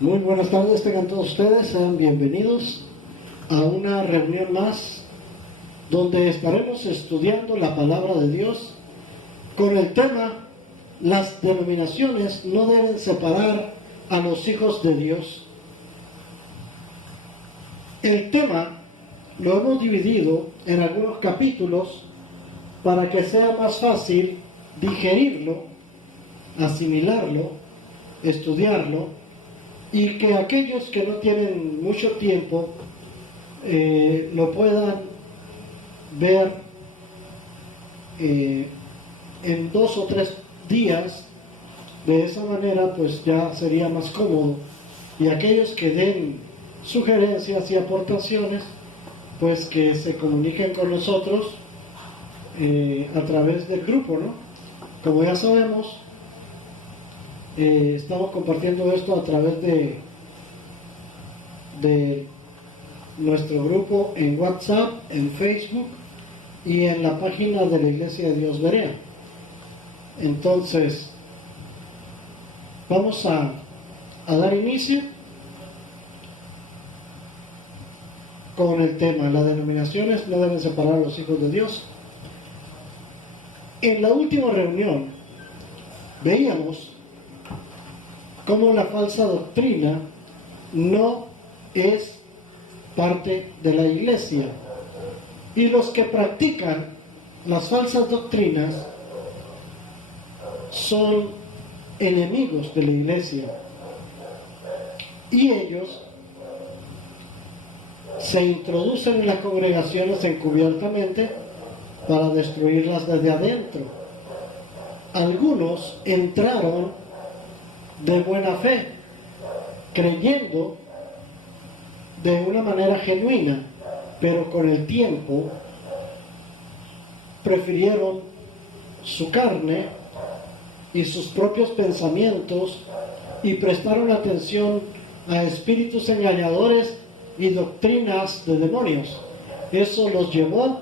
Muy buenas tardes, tengan todos ustedes, sean bienvenidos a una reunión más donde estaremos estudiando la palabra de Dios con el tema: las denominaciones no deben separar a los hijos de Dios. El tema lo hemos dividido en algunos capítulos para que sea más fácil digerirlo, asimilarlo, estudiarlo, y que aquellos que no tienen mucho tiempo lo puedan ver en 2 o 3 días. De esa manera pues ya sería más cómodo, y aquellos que den sugerencias y aportaciones pues que se comuniquen con nosotros a través del grupo, ¿no? Como ya sabemos, estamos compartiendo esto a través de nuestro grupo en WhatsApp, en Facebook y en la página de la Iglesia de Dios Berea. Entonces, vamos a dar inicio con el tema: las denominaciones no deben separar a los hijos de Dios. En la última reunión veíamos cómo la falsa doctrina no es parte de la iglesia, y los que practican las falsas doctrinas son enemigos de la iglesia, y ellos se introducen en las congregaciones encubiertamente para destruirlas desde adentro. Algunos entraron de buena fe, creyendo de una manera genuina, pero con el tiempo prefirieron su carne y sus propios pensamientos y prestaron atención a espíritus engañadores y doctrinas de demonios. Eso los llevó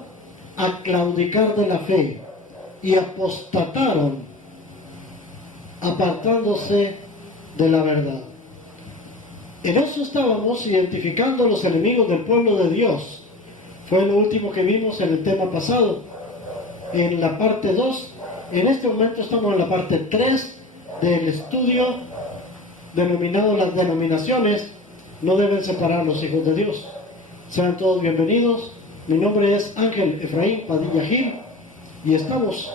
a claudicar de la fe y apostataron, apartándose de la verdad. En eso estábamos identificando los enemigos del pueblo de Dios. Fue lo último que vimos en el tema pasado, en la parte 2. En este momento estamos en la parte 3 del estudio denominado las denominaciones no deben separar a los hijos de Dios. Sean todos bienvenidos. Mi nombre es Ángel Efraín Padilla Gil y estamos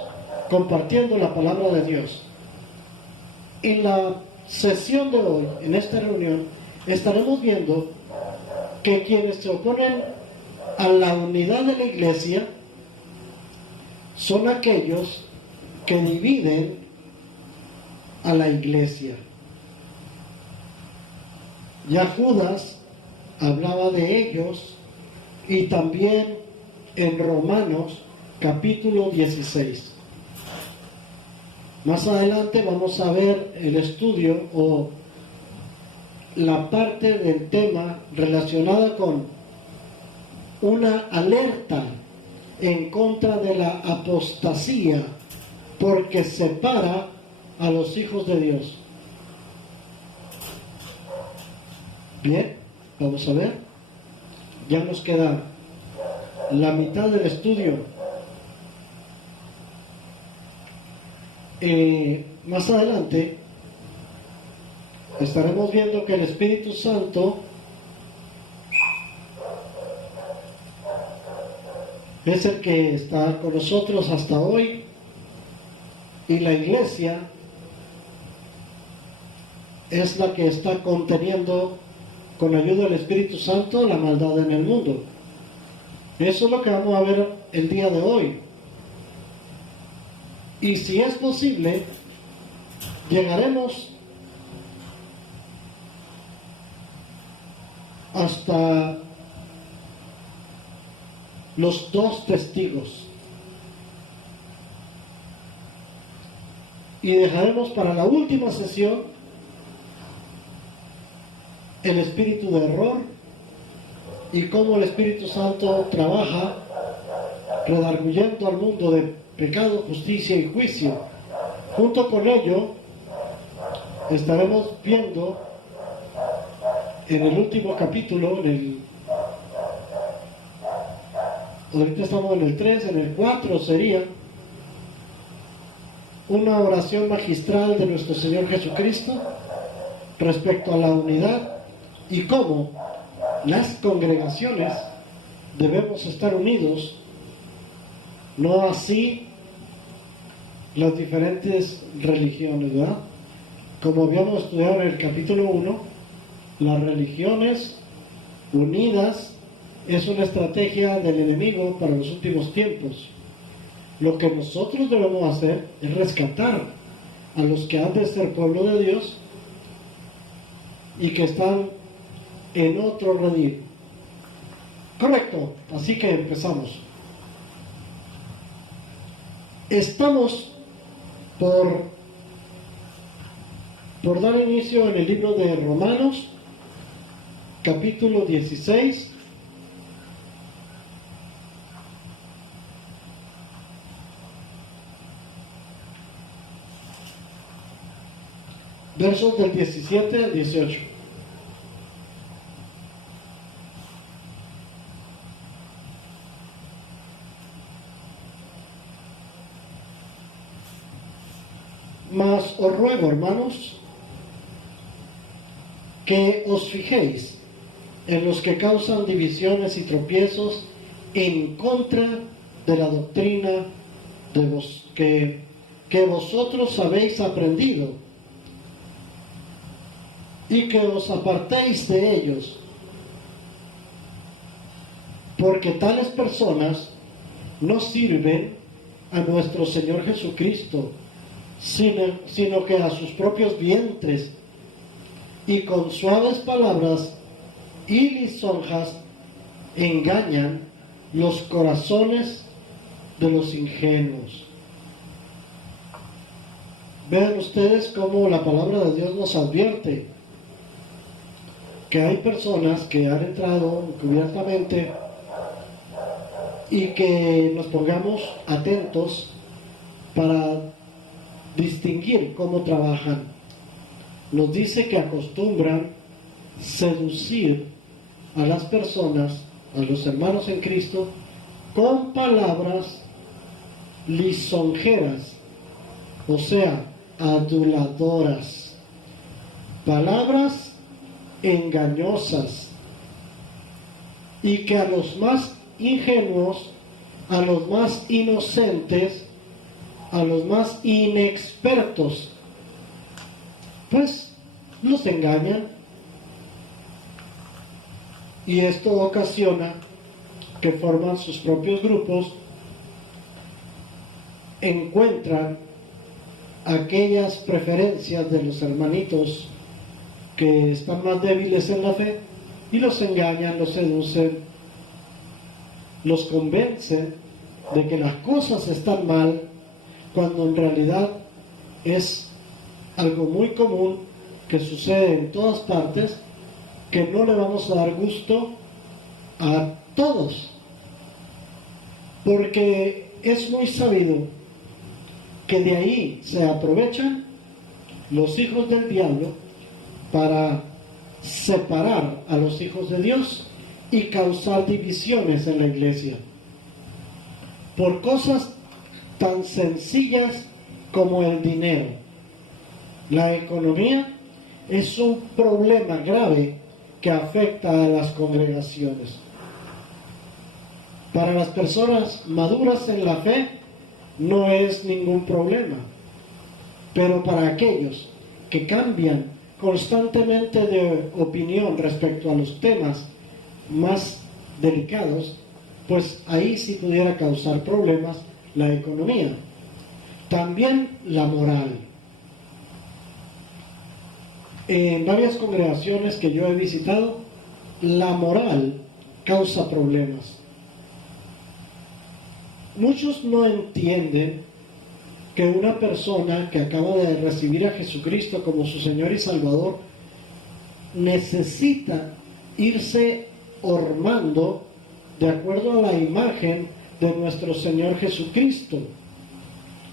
compartiendo la palabra de Dios. En la sesión de hoy, en esta reunión, estaremos viendo que quienes se oponen a la unidad de la iglesia son aquellos que dividen a la iglesia. Ya Judas hablaba de ellos, y también en Romanos capítulo 16. Más adelante vamos a ver el estudio o la parte del tema relacionada con una alerta en contra de la apostasía, porque separa a los hijos de Dios. Bien, vamos a ver. Ya nos queda la mitad del estudio. Más adelante estaremos viendo que el Espíritu Santo es el que está con nosotros hasta hoy, y la iglesia es la que está conteniendo, con ayuda del Espíritu Santo, la maldad en el mundo. Eso es lo que vamos a ver el día de hoy. Y si es posible, llegaremos hasta los 2 testigos. Y dejaremos para la última sesión el espíritu de error y cómo el Espíritu Santo trabaja redarguyendo al mundo de pecado, justicia y juicio. Junto con ello estaremos viendo en el último capítulo, ahorita estamos en el 3, en el 4 sería una oración magistral de nuestro Señor Jesucristo respecto a la unidad y cómo las congregaciones debemos estar unidos, no así las diferentes religiones, ¿verdad? Como habíamos estudiado en el capítulo 1, las religiones unidas es una estrategia del enemigo para los últimos tiempos. Lo que nosotros debemos hacer es rescatar a los que han de ser pueblo de Dios y que están en otro redil. Correcto, así que empezamos. Estamos por dar inicio en el libro de Romanos, capítulo 16. Versos del 17 al 18. Mas os ruego, hermanos, que os fijéis en los que causan divisiones y tropiezos en contra de la doctrina que vosotros habéis aprendido, y que os apartéis de ellos, porque tales personas no sirven a nuestro Señor Jesucristo, sino que a sus propios vientres, y con suaves palabras y lisonjas engañan los corazones de los ingenuos. Vean ustedes cómo la palabra de Dios nos advierte que hay personas que han entrado encubiertamente y que nos pongamos atentos para distinguir cómo trabajan. Nos dice que acostumbran seducir a las personas, a los hermanos en Cristo, con palabras lisonjeras, o sea, aduladoras, palabras engañosas, y que a los más ingenuos, a los más inocentes, a los más inexpertos, pues los engañan, y esto ocasiona que forman sus propios grupos, encuentran aquellas preferencias de los hermanitos que están más débiles en la fe y los engañan, los seducen, los convencen de que las cosas están mal, cuando en realidad es algo muy común que sucede en todas partes, que no le vamos a dar gusto a todos, porque es muy sabido que de ahí se aprovechan los hijos del diablo para separar a los hijos de Dios y causar divisiones en la iglesia por cosas tan sencillas como el dinero. La economía es un problema grave que afecta a las congregaciones. Para las personas maduras en la fe no es ningún problema, pero para aquellos que cambian constantemente de opinión respecto a los temas más delicados, pues ahí sí pudiera causar problemas la economía. También la moral. En varias congregaciones que yo he visitado, la moral causa problemas. Muchos no entienden que una persona que acaba de recibir a Jesucristo como su Señor y Salvador necesita irse formando de acuerdo a la imagen de nuestro Señor Jesucristo,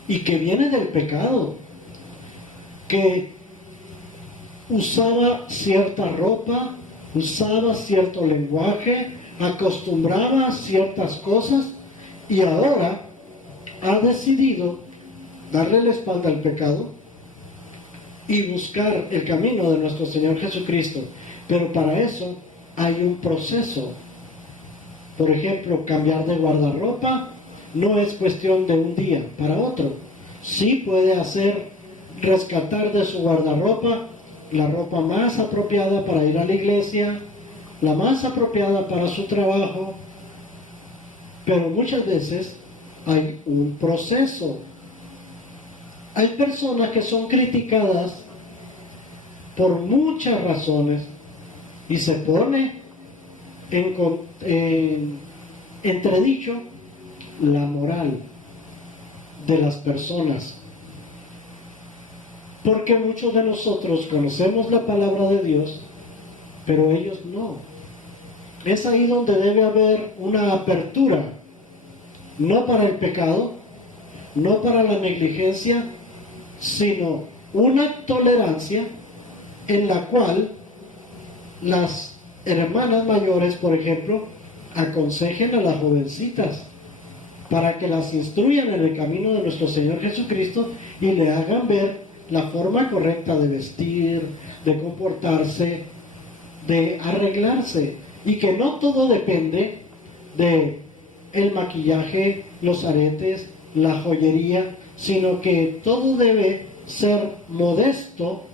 y que viene del pecado, que usaba cierta ropa, usaba cierto lenguaje, acostumbraba a ciertas cosas y ahora ha decidido darle la espalda al pecado y buscar el camino de nuestro Señor Jesucristo. Pero para eso hay un proceso. Por ejemplo, cambiar de guardarropa no es cuestión de un día para otro. Sí puede rescatar de su guardarropa la ropa más apropiada para ir a la iglesia, la más apropiada para su trabajo, pero muchas veces hay un proceso. Hay personas que son criticadas por muchas razones y se pone en entredicho la moral de las personas, porque muchos de nosotros conocemos la palabra de Dios, pero ellos no. Es ahí donde debe haber una apertura, no para el pecado, no para la negligencia, sino una tolerancia en la cual las hermanas mayores, por ejemplo, aconsejen a las jovencitas para que las instruyan en el camino de nuestro Señor Jesucristo y le hagan ver la forma correcta de vestir, de comportarse, de arreglarse, y que no todo depende de el maquillaje, los aretes, la joyería, sino que todo debe ser modesto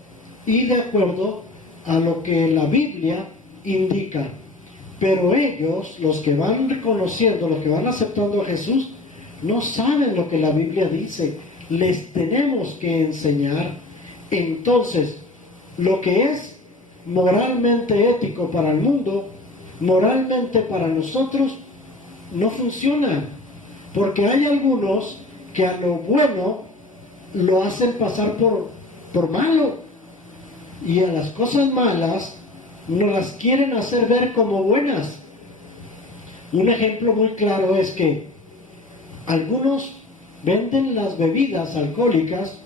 y de acuerdo a lo que la Biblia indica. Pero ellos, los que van reconociendo, los que van aceptando a Jesús, no saben lo que la Biblia dice. Les tenemos que enseñar. Entonces, lo que es moralmente ético para el mundo, moralmente para nosotros, no funciona. Porque hay algunos que a lo bueno lo hacen pasar por malo. Y a las cosas malas no las quieren hacer ver como buenas. Un ejemplo muy claro es que algunos venden las bebidas alcohólicas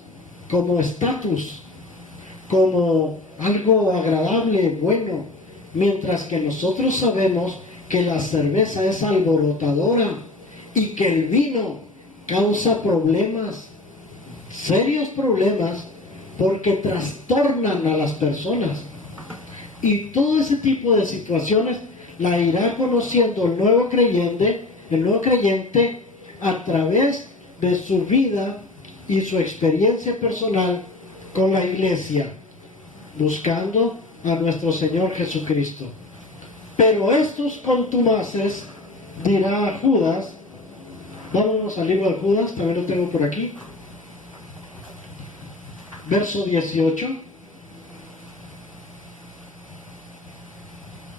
como estatus, como algo agradable, bueno, mientras que nosotros sabemos que la cerveza es alborotadora y que el vino causa problemas, serios problemas, porque trastornan a las personas. Y todo ese tipo de situaciones la irá conociendo el nuevo creyente a través de su vida y su experiencia personal con la iglesia, buscando a nuestro Señor Jesucristo. Pero estos contumaces, dirá Judas, vámonos al libro de Judas, también lo tengo por aquí, verso 18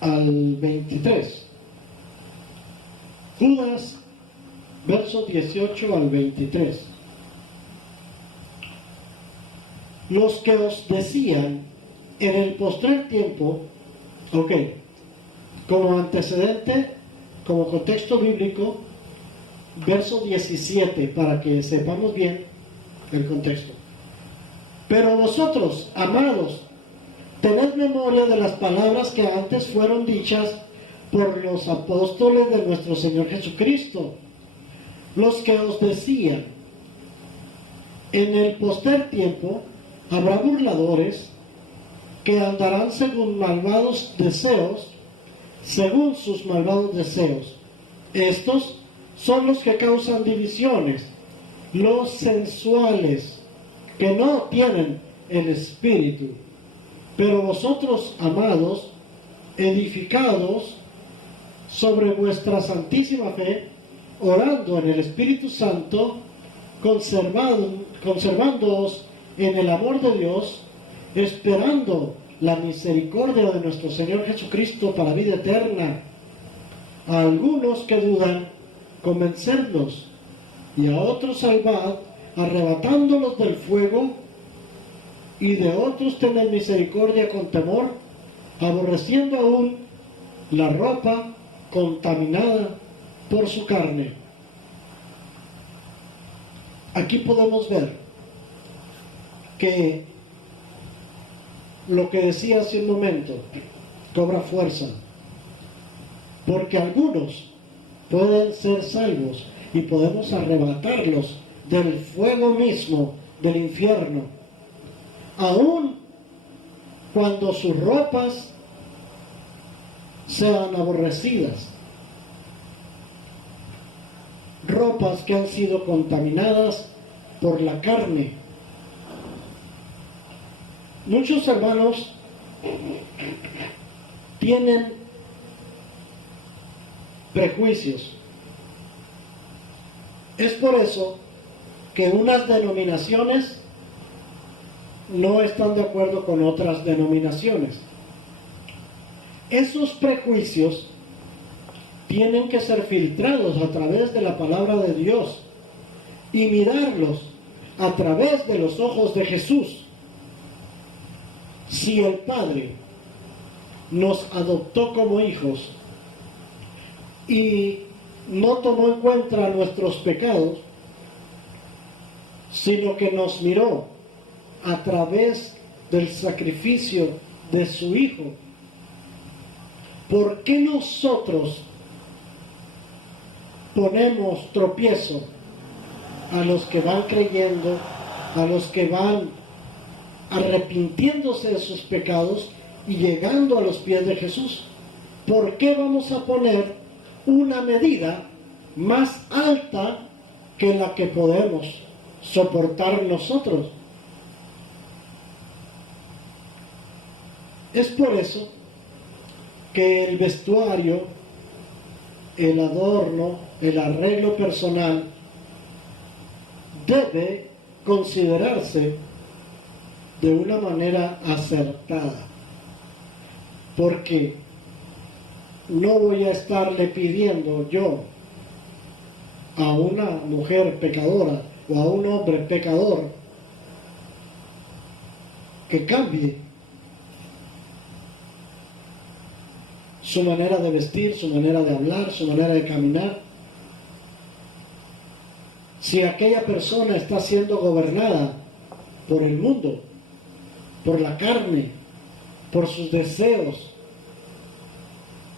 al 23. Judas, verso 18 al 23. Los que os decían en el postrer tiempo, como antecedente, como contexto bíblico, verso 17, para que sepamos bien el contexto. Pero vosotros, amados, tened memoria de las palabras que antes fueron dichas por los apóstoles de nuestro Señor Jesucristo, los que os decían, en el postrer tiempo habrá burladores que andarán según sus malvados deseos. Estos son los que causan divisiones, los sensuales, que no tienen el Espíritu. Pero vosotros, amados, edificados sobre vuestra santísima fe, orando en el Espíritu Santo, conservándoos en el amor de Dios, esperando la misericordia de nuestro Señor Jesucristo para vida eterna. A algunos que dudan, convencerlos, y a otros salvad, arrebatándolos del fuego, y de otros tened misericordia con temor, aborreciendo aún la ropa contaminada por su carne. Aquí podemos ver que lo que decía hace un momento, cobra fuerza, porque algunos pueden ser salvos y podemos arrebatarlos del fuego mismo del infierno, aun cuando sus ropas sean aborrecidas, ropas que han sido contaminadas por la carne. Muchos hermanos tienen prejuicios. Es por eso que unas denominaciones no están de acuerdo con otras denominaciones. Esos prejuicios tienen que ser filtrados a través de la palabra de Dios y mirarlos a través de los ojos de Jesús. Si el Padre nos adoptó como hijos y no tomó en cuenta nuestros pecados, sino que nos miró a través del sacrificio de su Hijo, ¿por qué nosotros ponemos tropiezo a los que van creyendo, a los que van arrepintiéndose de sus pecados y llegando a los pies de Jesús? ¿Por qué vamos a poner una medida más alta que la que podemos soportar nosotros? Es por eso que el vestuario, el adorno, el arreglo personal debe considerarse de una manera acertada, porque no voy a estarle pidiendo yo a una mujer pecadora o a un hombre pecador que cambie su manera de vestir, su manera de hablar, su manera de caminar. Si aquella persona está siendo gobernada por el mundo, por la carne, por sus deseos,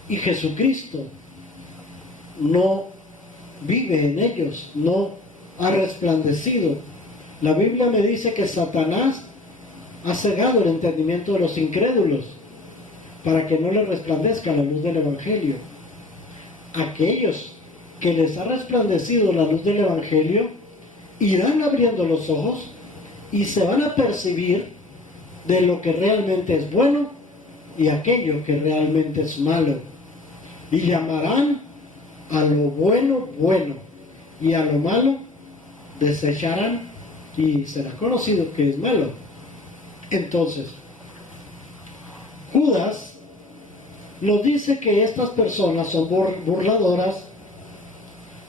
y Jesucristo no vive en ellos, no ha resplandecido. La Biblia me dice que Satanás ha cegado el entendimiento de los incrédulos para que no les resplandezca la luz del Evangelio. Aquellos que les ha resplandecido la luz del Evangelio irán abriendo los ojos y se van a percibir de lo que realmente es bueno y aquello que realmente es malo, y llamarán a lo bueno bueno y a lo malo desecharán, y será conocido que es malo. Entonces Judas nos dice que estas personas son burladoras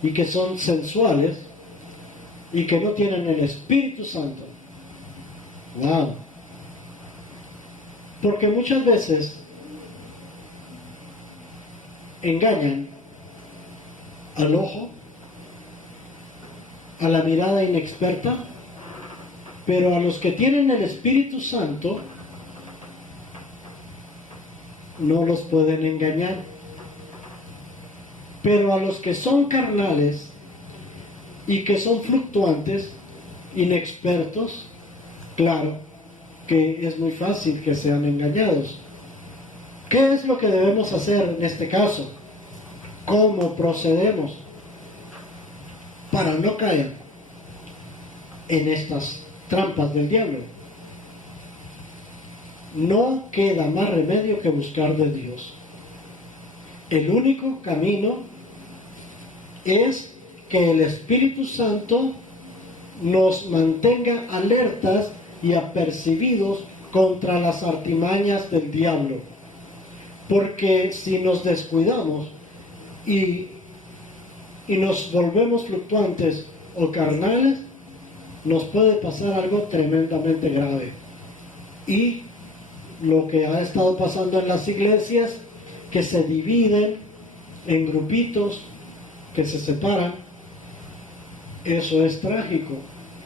y que son sensuales y que no tienen el Espíritu Santo. ¡Wow! Porque muchas veces engañan al ojo, a la mirada inexperta, pero a los que tienen el Espíritu Santo no los pueden engañar. Pero a los que son carnales y que son fluctuantes, inexpertos, claro que es muy fácil que sean engañados. ¿Qué es lo que debemos hacer en este caso? ¿Cómo procedemos para no caer en estas trampas del diablo? No queda más remedio que buscar de Dios. El único camino es que el Espíritu Santo nos mantenga alertas y apercibidos contra las artimañas del diablo. Porque si nos descuidamos y nos volvemos fluctuantes o carnales, nos puede pasar algo tremendamente grave. Y lo que ha estado pasando en las iglesias, que se dividen en grupitos, que se separan, eso es trágico.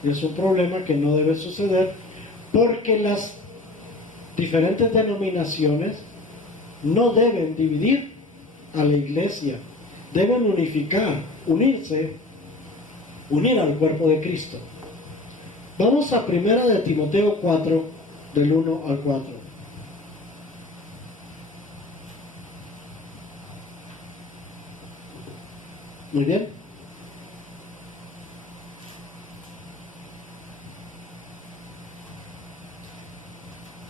Es un problema que no debe suceder, porque las diferentes denominaciones no deben dividir a la iglesia, deben unir al cuerpo de Cristo. Vamos a 1 de Timoteo 4, del 1 al 4. Muy bien.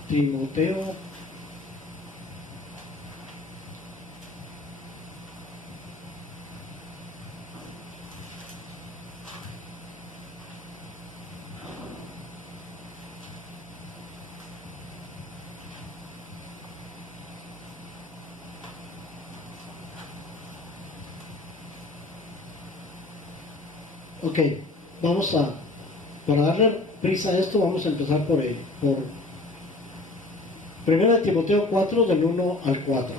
Timoteo. Ok, para darle prisa a esto, vamos a empezar por 1 Timoteo 4, del 1 al 4.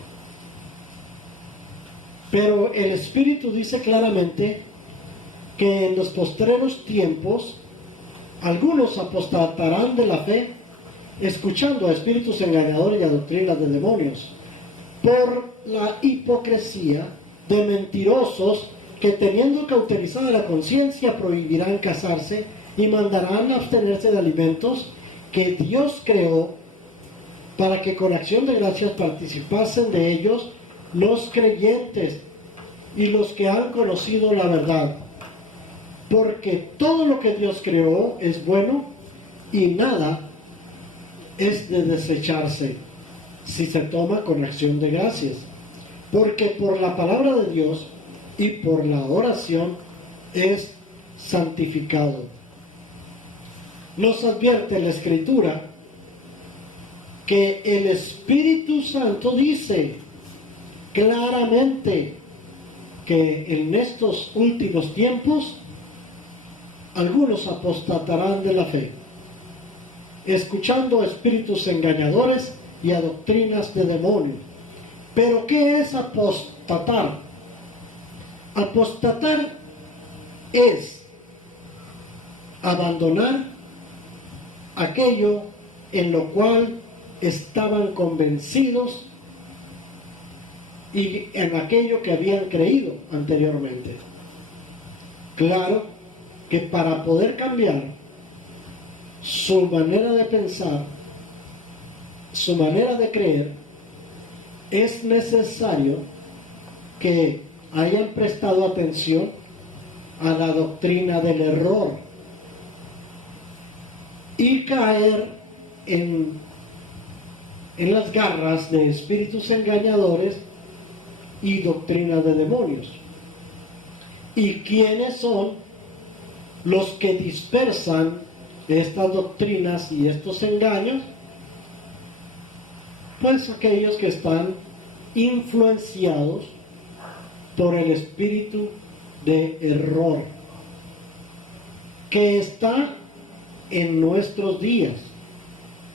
Pero el Espíritu dice claramente que en los postreros tiempos algunos apostatarán de la fe, escuchando a espíritus engañadores y a doctrinas de demonios, por la hipocresía de mentirosos que, teniendo cauterizada la conciencia, prohibirán casarse y mandarán abstenerse de alimentos que Dios creó, para que con acción de gracias participasen de ellos los creyentes y los que han conocido la verdad. Porque todo lo que Dios creó es bueno y nada es de desecharse si se toma con acción de gracias. Porque por la palabra de Dios y por la oración es santificado. Nos advierte la Escritura que el Espíritu Santo dice claramente que en estos últimos tiempos algunos apostatarán de la fe, escuchando a espíritus engañadores y a doctrinas de demonios. ¿Pero qué es apostatar? Apostatar es abandonar aquello en lo cual estaban convencidos y en aquello que habían creído anteriormente. Claro que para poder cambiar su manera de pensar, su manera de creer, es necesario que hayan prestado atención a la doctrina del error y caer en las garras de espíritus engañadores y doctrina de demonios. ¿Y quiénes son los que dispersan estas doctrinas y estos engaños? Pues aquellos que están influenciados por el espíritu de error que está en nuestros días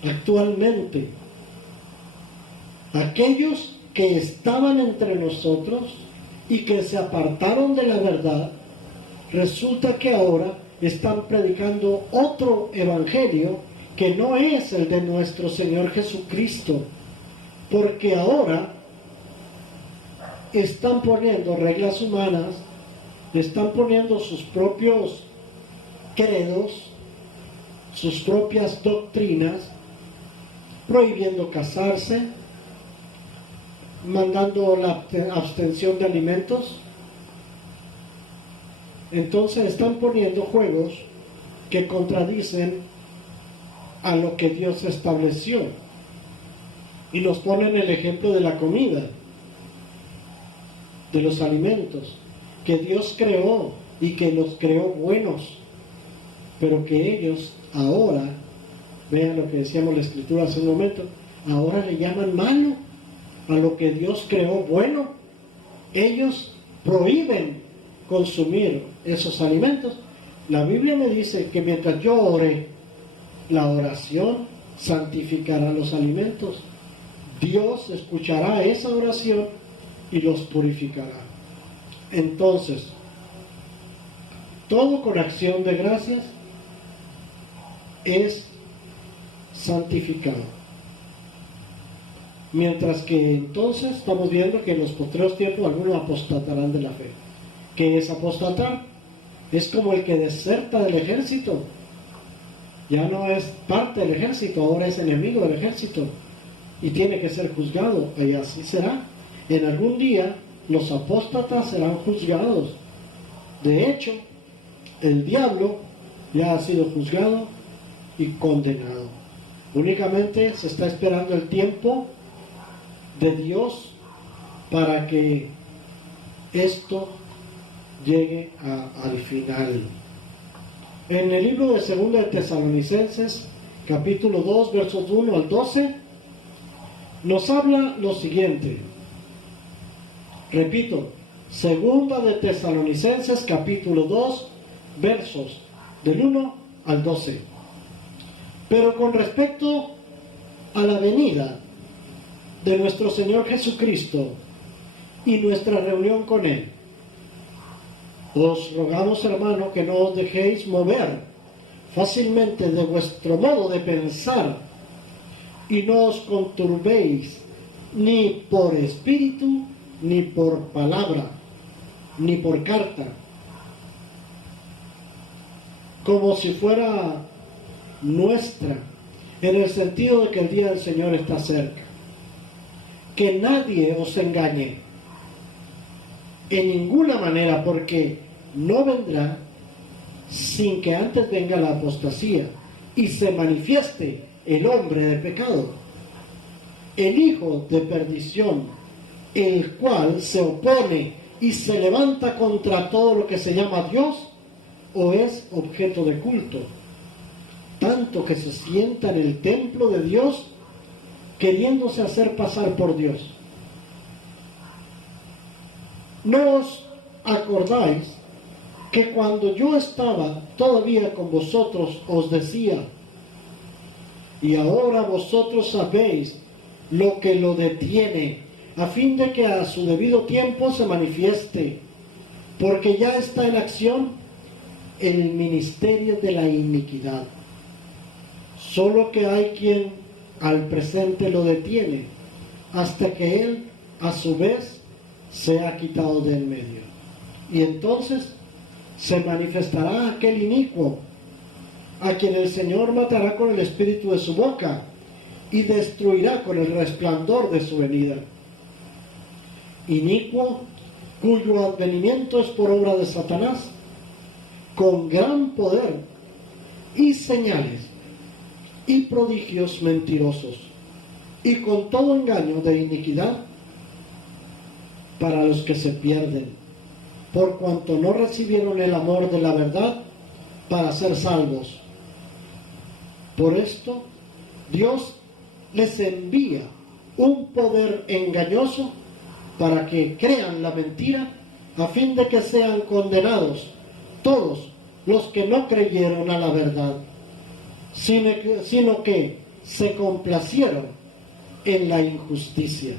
actualmente. Aquellos que estaban entre nosotros y que se apartaron de la verdad, resulta que ahora están predicando otro evangelio que no es el de nuestro Señor Jesucristo, porque ahora están poniendo reglas humanas, están poniendo sus propios credos, sus propias doctrinas, prohibiendo casarse, mandando la abstención de alimentos. Entonces están poniendo juegos que contradicen a lo que Dios estableció, y nos ponen el ejemplo de la comida, de los alimentos que Dios creó y que los creó buenos, pero que ellos ahora, vean lo que decíamos la Escritura hace un momento, ahora le llaman malo a lo que Dios creó bueno. Ellos prohíben consumir esos alimentos. La Biblia me dice que mientras yo ore, la oración santificará los alimentos. Dios escuchará esa oración y los purificará. Entonces, todo con acción de gracias es santificado. Mientras que entonces estamos viendo que en los postreros tiempos algunos apostatarán de la fe. ¿Qué es apostatar? Es como el que deserta del ejército. Ya no es parte del ejército, ahora es enemigo del ejército y tiene que ser juzgado, y así será. En algún día los apóstatas serán juzgados. De hecho, el diablo ya ha sido juzgado y condenado. Únicamente se está esperando el tiempo de Dios para que esto llegue al final. En el libro de 2 de Tesalonicenses, capítulo 2, versos 1 al 12, nos habla lo siguiente. Repito, 2 de Tesalonicenses, capítulo 2, versos del 1 al 12. Pero con respecto a la venida de nuestro Señor Jesucristo y nuestra reunión con Él, os rogamos, hermano, que no os dejéis mover fácilmente de vuestro modo de pensar y no os conturbéis ni por espíritu, ni por palabra, ni por carta, como si fuera nuestra, en el sentido de que el día del Señor está cerca. Que nadie os engañe en ninguna manera, porque no vendrá sin que antes venga la apostasía y se manifieste el hombre de pecado, el hijo de perdición, el cual se opone y se levanta contra todo lo que se llama Dios o es objeto de culto, tanto que se sienta en el templo de Dios queriéndose hacer pasar por Dios. ¿No os acordáis que cuando yo estaba todavía con vosotros os decía, y ahora vosotros sabéis lo que lo detiene, a fin de que a su debido tiempo se manifieste, porque ya está en acción el ministerio de la iniquidad? Solo que hay quien al presente lo detiene, hasta que él a su vez se ha quitado de en medio. Y entonces se manifestará aquel inicuo, a quien el Señor matará con el espíritu de su boca y destruirá con el resplandor de su venida. Inicuo, cuyo advenimiento es por obra de Satanás, con gran poder y señales y prodigios mentirosos, y con todo engaño de iniquidad para los que se pierden, por cuanto no recibieron el amor de la verdad para ser salvos. Por esto, Dios les envía un poder engañoso para que crean la mentira, a fin de que sean condenados todos los que no creyeron a la verdad, sino que se complacieron en la injusticia.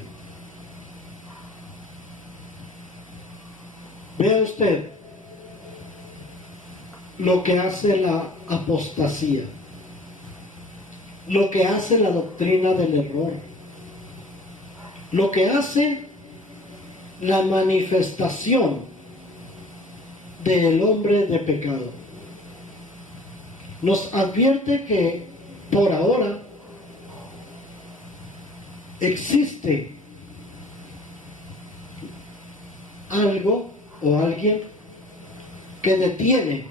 Vea usted lo que hace la apostasía, lo que hace la doctrina del error, lo que hace la manifestación del hombre de pecado. Nos advierte que por ahora existe algo o alguien que detiene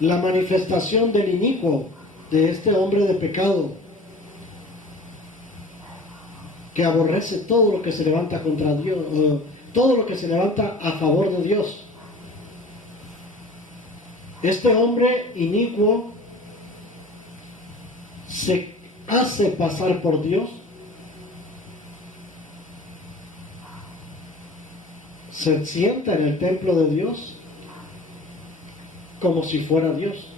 la manifestación del inicuo, de este hombre de pecado, que aborrece todo lo que se levanta contra Dios, todo lo que se levanta a favor de Dios. Este hombre inicuo se hace pasar por Dios, se sienta en el templo de Dios como si fuera Dios.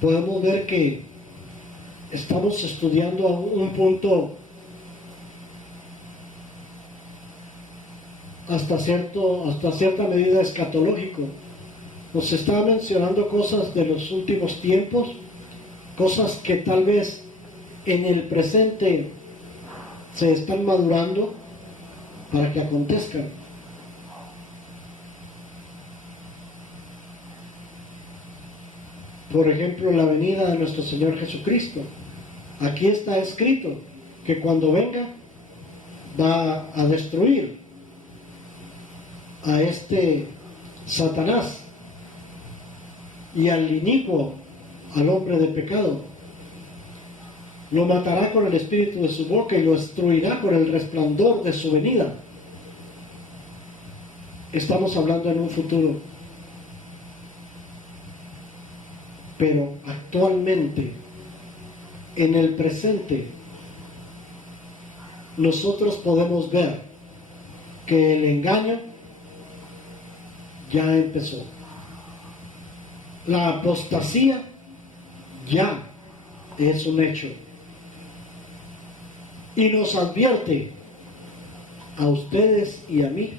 Podemos ver que estamos estudiando un punto hasta cierta medida escatológico. Nos está mencionando cosas de los últimos tiempos cosas que tal vez en el presente se están madurando para que acontezcan. Por ejemplo, la venida de nuestro Señor Jesucristo. Aquí está escrito que cuando venga va a destruir a este Satanás y al inicuo, al hombre de pecado. Lo matará con el espíritu de su boca y lo destruirá con el resplandor de su venida. Estamos hablando en un futuro. Pero actualmente, en el presente, nosotros podemos ver que el engaño ya empezó. La apostasía ya es un hecho. Y nos advierte a ustedes y a mí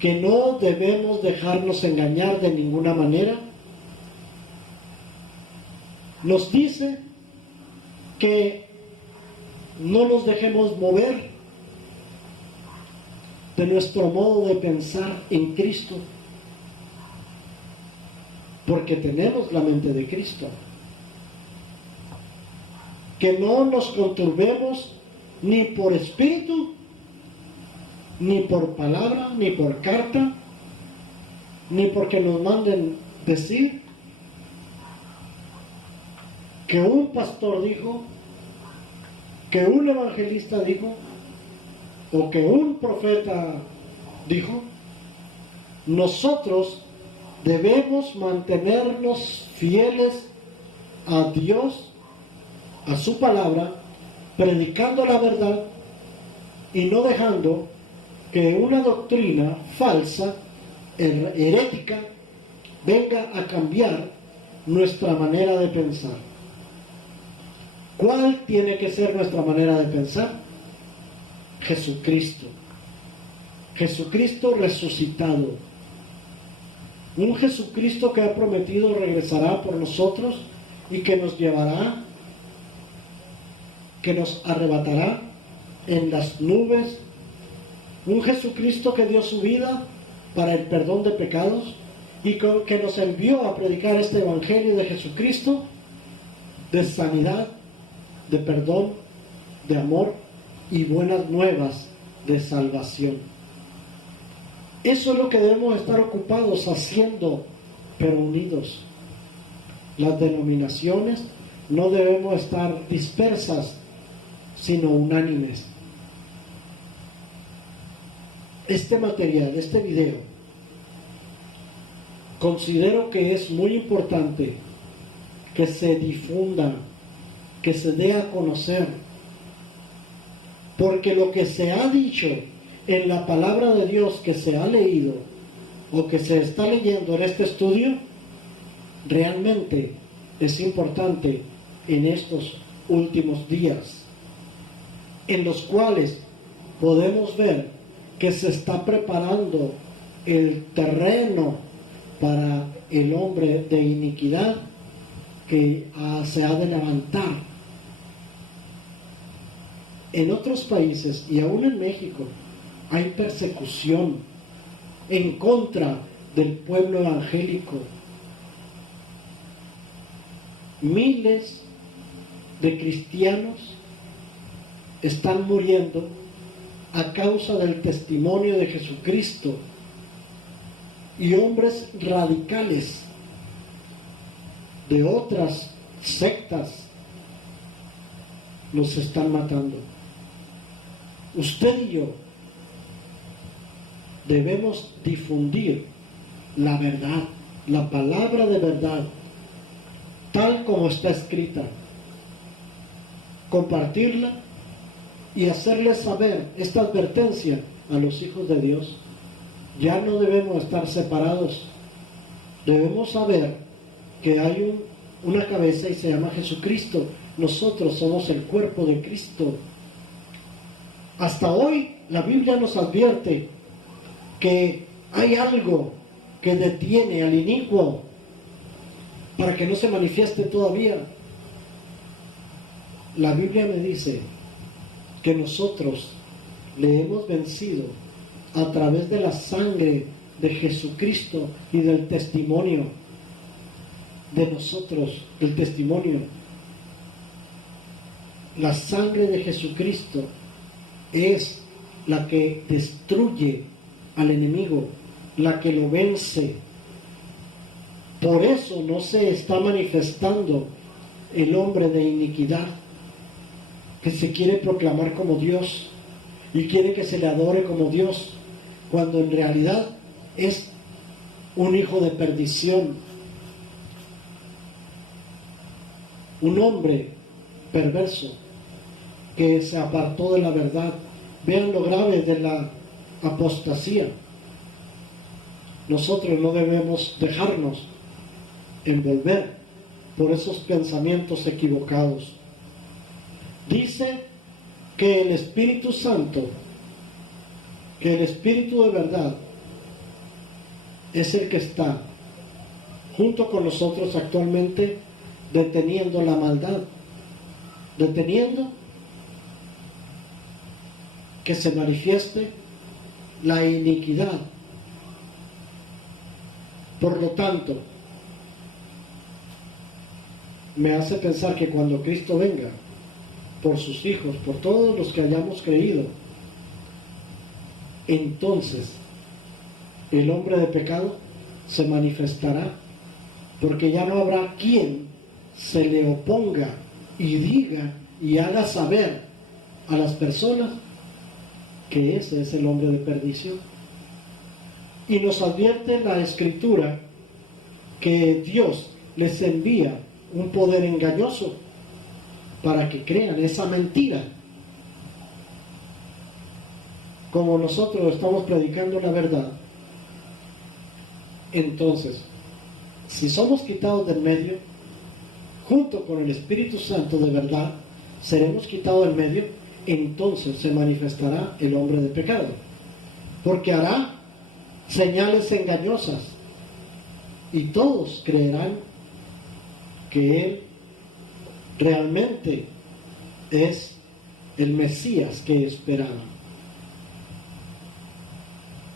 que no debemos dejarnos engañar de ninguna manera. Nos dice que no nos dejemos mover de nuestro modo de pensar en Cristo, porque tenemos la mente de Cristo. Que no nos conturbemos ni por espíritu, ni por palabra, ni por carta, ni porque nos manden decir que un pastor dijo, que un evangelista dijo, o que un profeta dijo. Nosotros debemos mantenernos fieles a Dios, a su palabra, predicando la verdad y no dejando que una doctrina falsa, herética, venga a cambiar nuestra manera de pensar. ¿Cuál tiene que ser nuestra manera de pensar? Jesucristo. Jesucristo resucitado. Un Jesucristo que ha prometido regresará por nosotros y que nos llevará, que nos arrebatará en las nubes. Un Jesucristo que dio su vida para el perdón de pecados y que nos envió a predicar este evangelio de Jesucristo, de sanidad, de perdón, de amor y buenas nuevas de salvación. Eso es lo que debemos estar ocupados haciendo, pero unidos. Las denominaciones no debemos estar dispersas, sino unánimes. Este material, este video, considero que es muy importante que se difunda, que se dé a conocer, porque lo que se ha dicho en la palabra de Dios que se ha leído o que se está leyendo en este estudio, realmente es importante en estos últimos días, en los cuales podemos ver que se está preparando el terreno para el hombre de iniquidad que se ha de levantar. En otros países y aún en México hay persecución en contra del pueblo evangélico. Miles de cristianos están muriendo a causa del testimonio de Jesucristo, y hombres radicales de otras sectas nos están matando. Usted y yo debemos difundir la verdad, la palabra de verdad, tal como está escrita, compartirla y hacerles saber esta advertencia a los hijos de Dios. Ya no debemos estar separados. Debemos saber que hay una cabeza y se llama Jesucristo. Nosotros somos el cuerpo de Cristo. Hasta hoy la Biblia nos advierte que hay algo que detiene al inicuo para que no se manifieste todavía. La Biblia me dice que nosotros le hemos vencido a través de la sangre de Jesucristo y del testimonio de nosotros, del testimonio. La sangre de Jesucristo es la que destruye al enemigo, la que lo vence. Por eso no se está manifestando el hombre de iniquidad, que se quiere proclamar como Dios y quiere que se le adore como Dios, cuando en realidad es un hijo de perdición, un hombre perverso que se apartó de la verdad. Vean lo grave de la apostasía. Nosotros no debemos dejarnos envolver por esos pensamientos equivocados. Dice que el Espíritu Santo, que el Espíritu de verdad es el que está junto con nosotros actualmente deteniendo la maldad, deteniendo que se manifieste la iniquidad. Por lo tanto, me hace pensar que cuando Cristo venga por sus hijos, por todos los que hayamos creído, entonces el hombre de pecado se manifestará, porque ya no habrá quien se le oponga y diga y haga saber a las personas que ese es el hombre de perdición. Y nos advierte la Escritura que Dios les envía un poder engañoso para que crean esa mentira. Como nosotros estamos predicando la verdad, entonces, si somos quitados del medio, junto con el Espíritu Santo de verdad, seremos quitados del medio, entonces se manifestará el hombre de pecado, porque hará señales engañosas y todos creerán que Él realmente es el Mesías que esperaban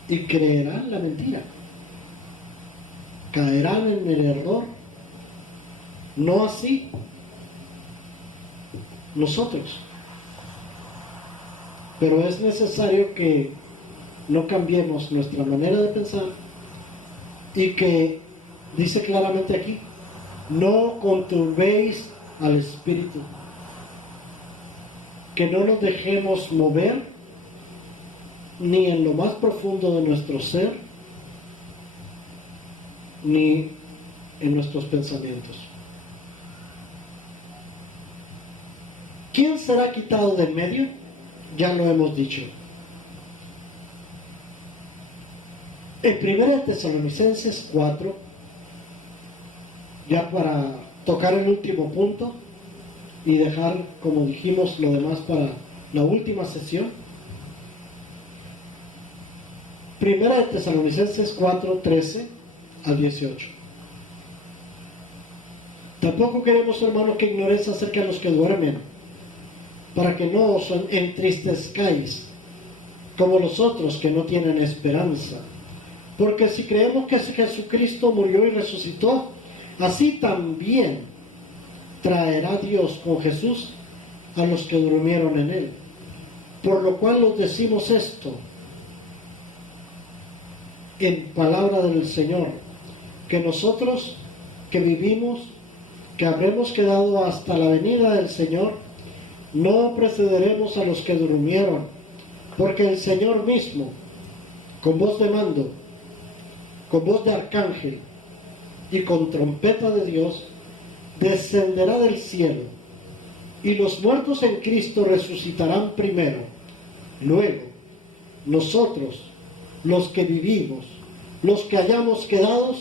y creerán la mentira, caerán en el error. No así nosotros, pero es necesario que no cambiemos nuestra manera de pensar y que dice claramente aquí: no conturbéis al Espíritu, que no nos dejemos mover ni en lo más profundo de nuestro ser ni en nuestros pensamientos. ¿Quién será quitado del medio? Ya lo hemos dicho. En 1 Tesalonicenses 4, ya para tocar el último punto y dejar, como dijimos, lo demás para la última sesión. 1 Tesalonicenses 4, 13 al 18. Tampoco queremos, hermanos, que ignoréis acerca de los que duermen, para que no os entristezcáis como los otros que no tienen esperanza. Porque si creemos que Jesucristo murió y resucitó, así también traerá Dios con Jesús a los que durmieron en Él. Por lo cual os decimos esto en palabra del Señor, que nosotros que vivimos, que habremos quedado hasta la venida del Señor, no precederemos a los que durmieron, porque el Señor mismo, con voz de mando, con voz de arcángel y con trompeta de Dios, descenderá del cielo, y los muertos en Cristo resucitarán primero. Luego, nosotros, los que vivimos, los que hayamos quedado,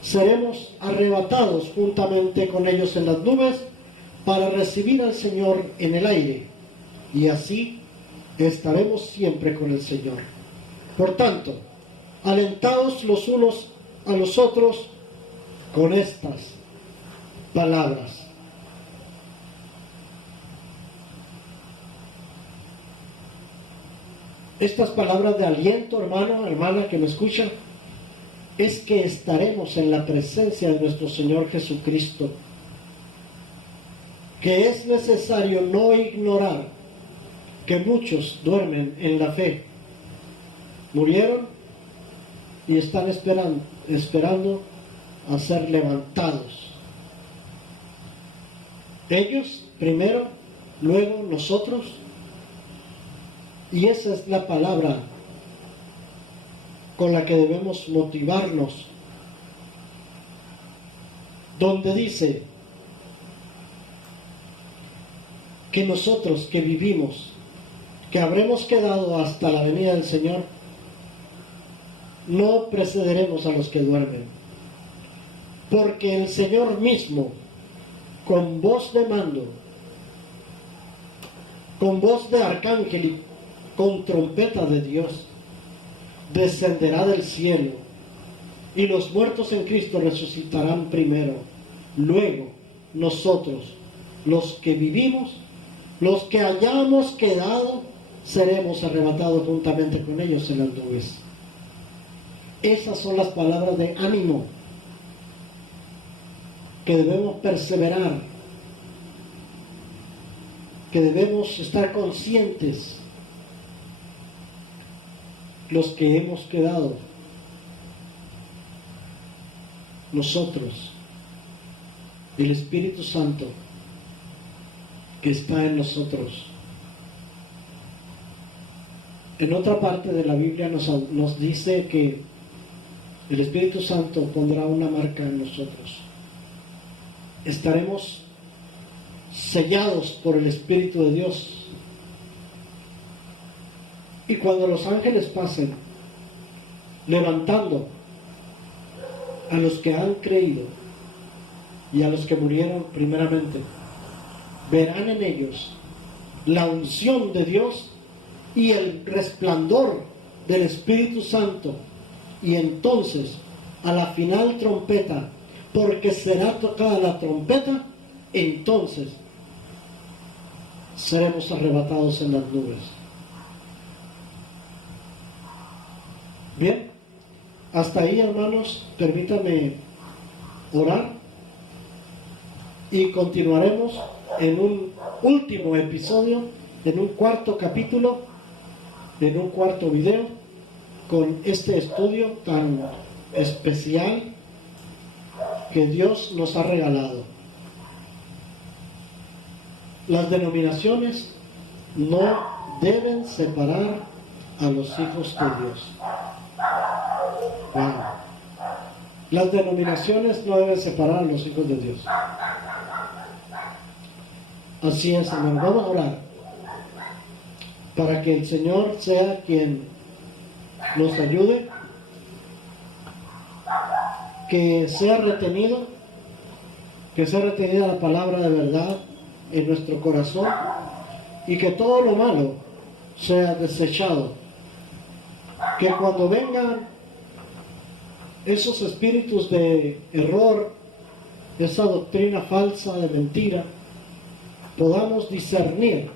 seremos arrebatados juntamente con ellos en las nubes para recibir al Señor en el aire, y así estaremos siempre con el Señor. Por tanto, alentaos los unos a los otros con estas palabras. estas palabras de aliento, hermano, hermana que me escucha, es que estaremos en la presencia de nuestro Señor Jesucristo. Que es necesario no ignorar que muchos duermen en la fe. Murieron y están esperando a ser levantados. Ellos primero, luego nosotros. Y esa es la palabra con la que debemos motivarnos, donde dice que nosotros que vivimos, que habremos quedado hasta la venida del Señor, no precederemos a los que duermen, porque el Señor mismo, con voz de mando, con voz de arcángel y con trompeta de Dios, descenderá del cielo, y los muertos en Cristo resucitarán primero. Luego nosotros, los que vivimos, los que hayamos quedado, seremos arrebatados juntamente con ellos en las nubes. Esas son las palabras de ánimo que debemos perseverar, que debemos estar conscientes, los que hemos quedado, nosotros, el Espíritu Santo que está en nosotros. En otra parte de la Biblia nos dice que el Espíritu Santo pondrá una marca en nosotros. Estaremos sellados por el Espíritu de Dios. Y cuando los ángeles pasen, levantando a los que han creído y a los que murieron primeramente, verán en ellos la unción de Dios y el resplandor del Espíritu Santo. Y entonces, a la final trompeta, porque será tocada la trompeta, entonces seremos arrebatados en las nubes. Bien, hasta ahí, hermanos, permítame orar y continuaremos en un último episodio, en un cuarto capítulo, en un cuarto video, con este estudio tan especial que Dios nos ha regalado. Las denominaciones no deben separar a los hijos de Dios. Wow. Las denominaciones no deben separar a los hijos de Dios. Así es, hermano. Vamos a orar para que el Señor sea quien nos ayude, que sea retenida la palabra de verdad en nuestro corazón y que todo lo malo sea desechado. Que cuando vengan esos espíritus de error, esa doctrina falsa de mentira, podamos discernir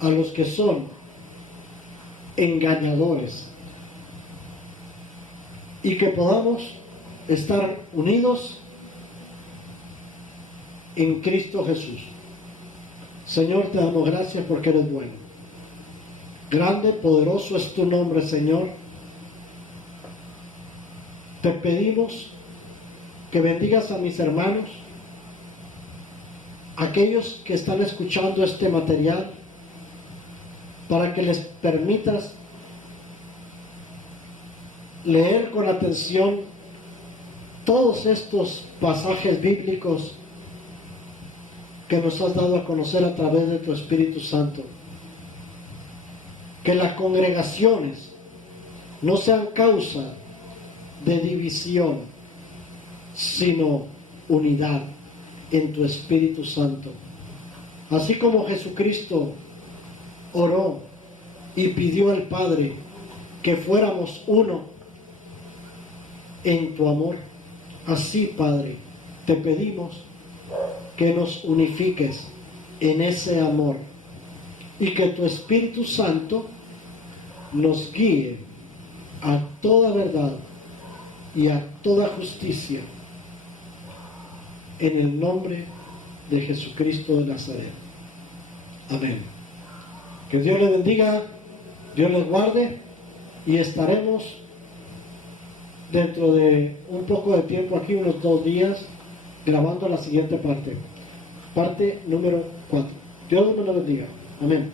a los que son engañadores y que podamos estar unidos en Cristo Jesús. Señor, te damos gracias porque eres bueno. Grande, poderoso es tu nombre, Señor. Te pedimos que bendigas a mis hermanos, aquellos que están escuchando este material, para que les permitas leer con atención todos estos pasajes bíblicos que nos has dado a conocer a través de tu Espíritu Santo. Que las congregaciones no sean causa de división, sino unidad en tu Espíritu Santo. Así como Jesucristo oró y pidió al Padre que fuéramos uno en tu amor, así, Padre, te pedimos que nos unifiques en ese amor y que tu Espíritu Santo nos guíe a toda verdad y a toda justicia, en el nombre de Jesucristo de Nazaret. Amén. Que Dios les bendiga, Dios les guarde, y estaremos dentro de un poco de tiempo aquí, unos 2 días, grabando la siguiente parte número 4. Dios me lo bendiga. Amén.